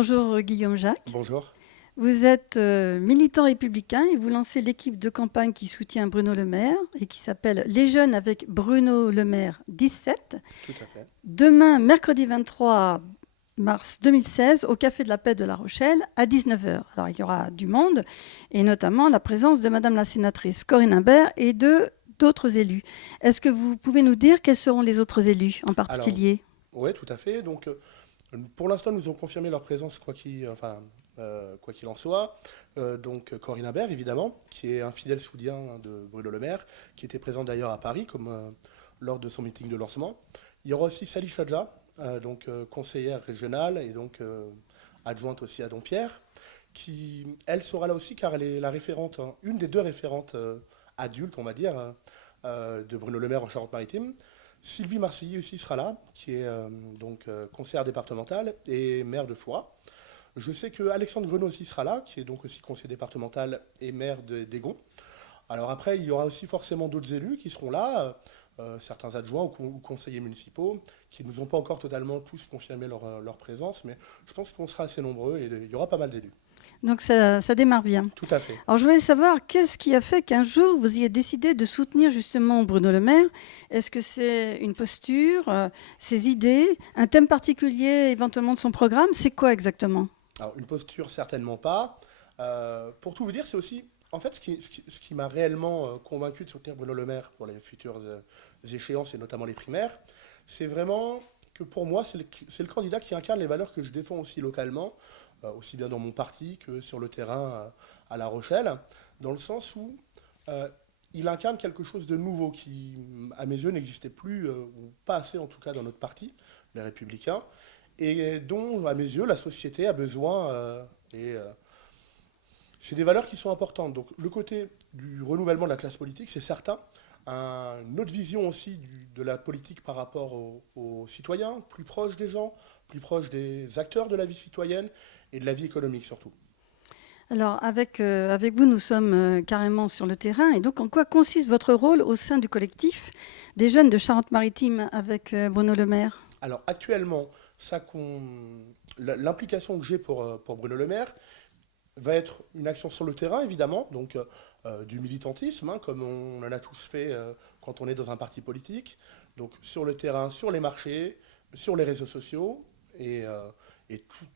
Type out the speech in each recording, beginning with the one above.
Bonjour Guillaume Jacques. Bonjour. Vous êtes militant républicain et vous lancez l'équipe de campagne qui soutient Bruno Le Maire et qui s'appelle Les Jeunes avec Bruno Le Maire 17. Tout à fait. Demain, mercredi 23 mars 2016, au Café de la Paix de La Rochelle, à 19 heures. Alors, il y aura du monde, et notamment la présence de Madame la sénatrice Corinne Imbert et de d'autres élus. Est-ce que vous pouvez nous dire quels seront les autres élus en Alors, particulier? oui, tout à fait. Donc, pour l'instant, nous avons confirmé leur présence, quoi qu'il en soit. Donc, Corinne Imbert, évidemment, qui est un fidèle soutien de Bruno Le Maire, qui était présent d'ailleurs à Paris, comme lors de son meeting de lancement. Il y aura aussi Sally Chadja, conseillère régionale et donc adjointe aussi à Dompierre, qui, elle, sera là aussi, car elle est la référente, hein, une des deux référentes adultes, on va dire, de Bruno Le Maire en Charente-Maritime. Sylvie Marseilly aussi sera là, qui est conseillère départementale et maire de Floix. Je sais que Alexandre Grenot aussi sera là, qui est donc aussi conseiller départemental et maire d'Égon. Alors après, il y aura aussi forcément d'autres élus qui seront là, certains adjoints ou conseillers municipaux, qui ne nous ont pas encore totalement tous confirmé leur présence, mais je pense qu'on sera assez nombreux et il y aura pas mal d'élus. Donc ça démarre bien. Tout à fait. Alors je voulais savoir, qu'est-ce qui a fait qu'un jour vous ayez décidé de soutenir justement Bruno Le Maire? Est-ce que c'est une posture, ses idées, un thème particulier éventuellement de son programme? C'est quoi exactement? Alors, une posture, certainement pas. Pour tout vous dire, c'est aussi, en fait, ce qui m'a réellement convaincu de soutenir Bruno Le Maire pour les futures échéances, et notamment les primaires, c'est vraiment que pour moi, c'est le candidat qui incarne les valeurs que je défends aussi localement, aussi bien dans mon parti que sur le terrain à La Rochelle, dans le sens où euh, il incarne quelque chose de nouveau qui, à mes yeux, n'existait plus, ou pas assez en tout cas dans notre parti, les Républicains, et dont, à mes yeux, la société a besoin. C'est des valeurs qui sont importantes. Donc le côté du renouvellement de la classe politique, c'est certain. Une autre vision aussi de la politique par rapport aux citoyens, plus proche des gens, plus proche des acteurs de la vie citoyenne et de la vie économique surtout. Alors avec vous, nous sommes carrément sur le terrain. Et donc en quoi consiste votre rôle au sein du collectif des jeunes de Charente-Maritime avec Bruno Le Maire? Alors actuellement, l'implication que j'ai pour Bruno Le Maire va être une action sur le terrain, évidemment, donc du militantisme, hein, comme on en a tous fait quand on est dans un parti politique, donc sur le terrain, sur les marchés, sur les réseaux sociaux, et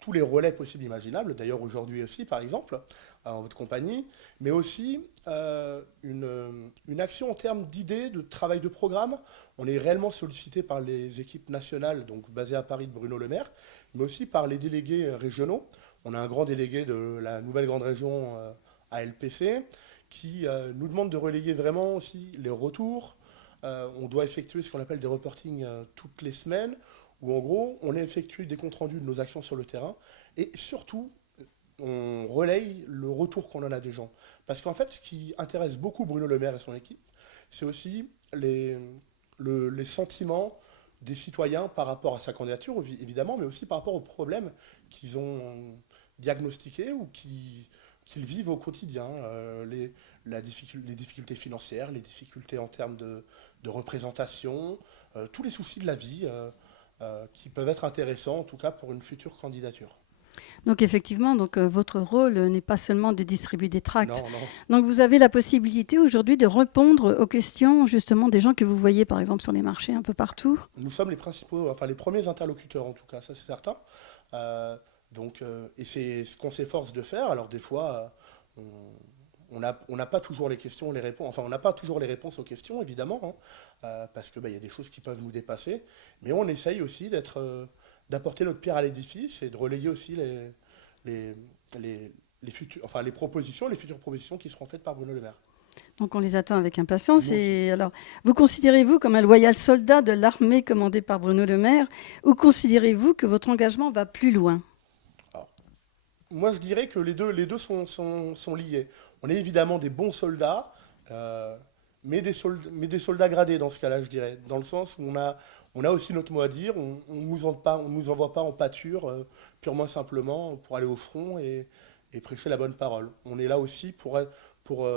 tous les relais possibles imaginables, d'ailleurs aujourd'hui aussi, par exemple, en votre compagnie, mais aussi une action en termes d'idées, de travail de programme. On est réellement sollicité par les équipes nationales, donc basées à Paris de Bruno Le Maire, mais aussi par les délégués régionaux. On a un grand délégué de la nouvelle grande région ALPC qui nous demande de relayer vraiment aussi les retours. On doit effectuer ce qu'on appelle des reportings toutes les semaines, où en gros, on effectue des comptes rendus de nos actions sur le terrain, et surtout, on relaye le retour qu'on en a des gens. Parce qu'en fait, ce qui intéresse beaucoup Bruno Le Maire et son équipe, c'est aussi les sentiments des citoyens par rapport à sa candidature, évidemment, mais aussi par rapport aux problèmes qu'ils ont diagnostiqués ou qu'ils vivent au quotidien. Les difficultés financières, les difficultés en termes de représentation, tous les soucis de la vie qui peuvent être intéressants, en tout cas pour une future candidature. Donc effectivement, votre rôle n'est pas seulement de distribuer des tracts. Non, non. Donc vous avez la possibilité aujourd'hui de répondre aux questions justement des gens que vous voyez par exemple sur les marchés un peu partout. Nous sommes les principaux, enfin les premiers interlocuteurs en tout cas, ça c'est certain. Et c'est ce qu'on s'efforce de faire. Alors des fois, on n'a pas toujours les questions, les réponses. Enfin, on n'a pas toujours les réponses aux questions, évidemment, hein, parce que y a des choses qui peuvent nous dépasser. Mais on essaye aussi d'apporter notre pierre à l'édifice et de relayer aussi les, les propositions, les futures propositions qui seront faites par Bruno Le Maire. Donc on les attend avec impatience. Nous aussi. Et alors, vous considérez-vous comme un loyal soldat de l'armée commandée par Bruno Le Maire, ou considérez-vous que votre engagement va plus loin? Alors, moi, je dirais que les deux sont liés. On est évidemment des bons soldats, mais des soldats gradés dans ce cas-là, je dirais. Dans le sens où on a aussi notre mot à dire, on ne nous envoie pas en pâture, purement simplement, pour aller au front et prêcher la bonne parole. On est là aussi pour, pour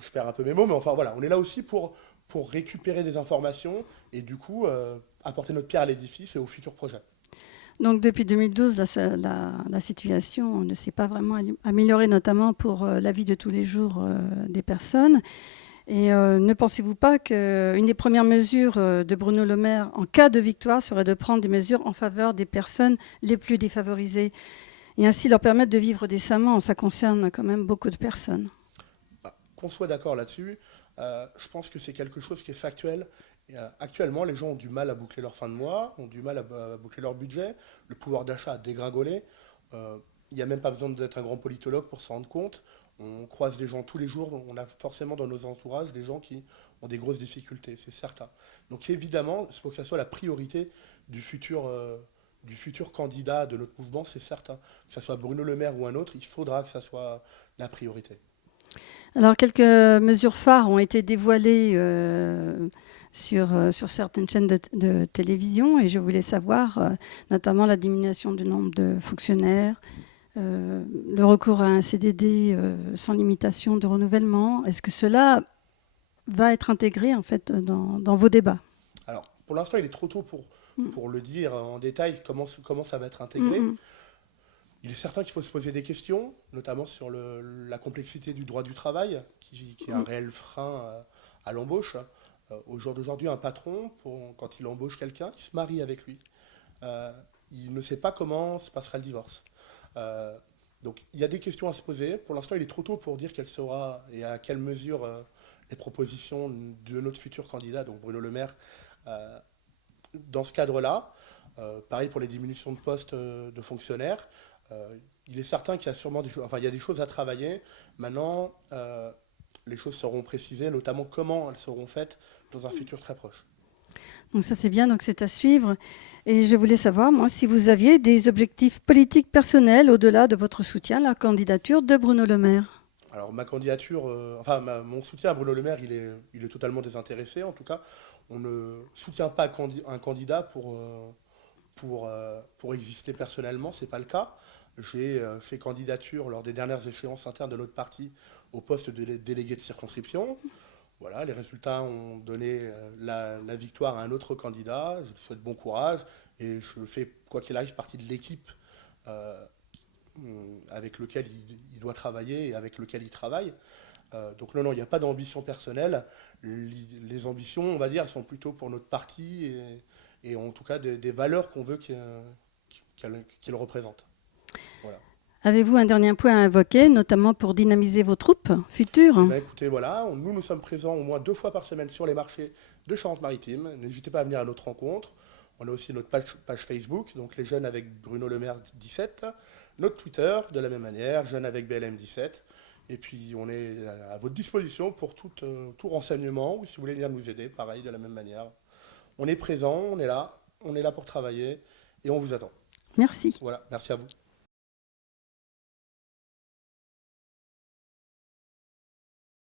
je perds un peu mes mots, mais enfin voilà, on est là aussi pour récupérer des informations et du coup apporter notre pierre à l'édifice et aux futurs projets. Donc depuis 2012, la situation ne s'est pas vraiment améliorée, notamment pour la vie de tous les jours des personnes. Et ne pensez-vous pas qu'une des premières mesures de Bruno Le Maire en cas de victoire serait de prendre des mesures en faveur des personnes les plus défavorisées et ainsi leur permettre de vivre décemment? Ça concerne quand même beaucoup de personnes. Qu'on soit d'accord là-dessus, je pense que c'est quelque chose qui est factuel. Et, actuellement, les gens ont du mal à boucler leur fin de mois, ont du mal à boucler leur budget, le pouvoir d'achat a dégringolé. Il n'y a même pas besoin d'être un grand politologue pour s'en rendre compte. On croise des gens tous les jours, on a forcément dans nos entourages des gens qui ont des grosses difficultés, c'est certain. Donc évidemment, il faut que ça soit la priorité du futur candidat de notre mouvement, c'est certain. Que ce soit Bruno Le Maire ou un autre, il faudra que ça soit la priorité. Alors, quelques mesures phares ont été dévoilées sur certaines chaînes de télévision et je voulais savoir notamment la diminution du nombre de fonctionnaires, le recours à un CDD sans limitation de renouvellement. Est-ce que cela va être intégré en fait dans vos débats? Alors, pour l'instant, il est trop tôt pour le dire en détail comment ça va être intégré. Mm, mm. Il est certain qu'il faut se poser des questions, notamment sur la complexité du droit du travail, qui est un réel frein à l'embauche. Au jour d'aujourd'hui, un patron, quand il embauche quelqu'un, il se marie avec lui. Il ne sait pas comment se passera le divorce. Donc il y a des questions à se poser. Pour l'instant, il est trop tôt pour dire quelle sera et à quelle mesure les propositions de notre futur candidat, donc Bruno Le Maire, dans ce cadre-là. Pareil pour les diminutions de postes de fonctionnaires. Il est certain qu'il y a sûrement il y a des choses à travailler. Maintenant, les choses seront précisées, notamment comment elles seront faites dans un futur très proche. Donc ça c'est bien, donc c'est à suivre. Et je voulais savoir, moi, si vous aviez des objectifs politiques personnels au-delà de votre soutien à la candidature de Bruno Le Maire. Alors ma candidature, mon soutien à Bruno Le Maire, il est totalement désintéressé. En tout cas, on ne soutient pas un candidat pour exister personnellement, c'est pas le cas. J'ai fait candidature lors des dernières échéances internes de notre parti au poste de délégué de circonscription. Voilà, les résultats ont donné la victoire à un autre candidat. Je lui souhaite bon courage et je fais, quoi qu'il arrive, partie de l'équipe euh, avec lequel il doit travailler et avec lequel il travaille. Donc non, il n'y a pas d'ambition personnelle. Les ambitions, on va dire, elles sont plutôt pour notre parti et en tout cas des valeurs qu'on veut qu'il représente. Voilà. Avez-vous un dernier point à évoquer, notamment pour dynamiser vos troupes futures? Eh bien, écoutez, voilà, nous sommes présents au moins 2 fois par semaine sur les marchés de Charente-Maritime. N'hésitez pas à venir à notre rencontre. On a aussi notre page Facebook, donc les jeunes avec Bruno Le Maire 17. Notre Twitter, de la même manière, jeunes avec BLM 17. Et puis, on est à votre disposition pour tout renseignement, ou si vous voulez venir nous aider, pareil, de la même manière. On est présent, on est là pour travailler, et on vous attend. Merci. Voilà, merci à vous.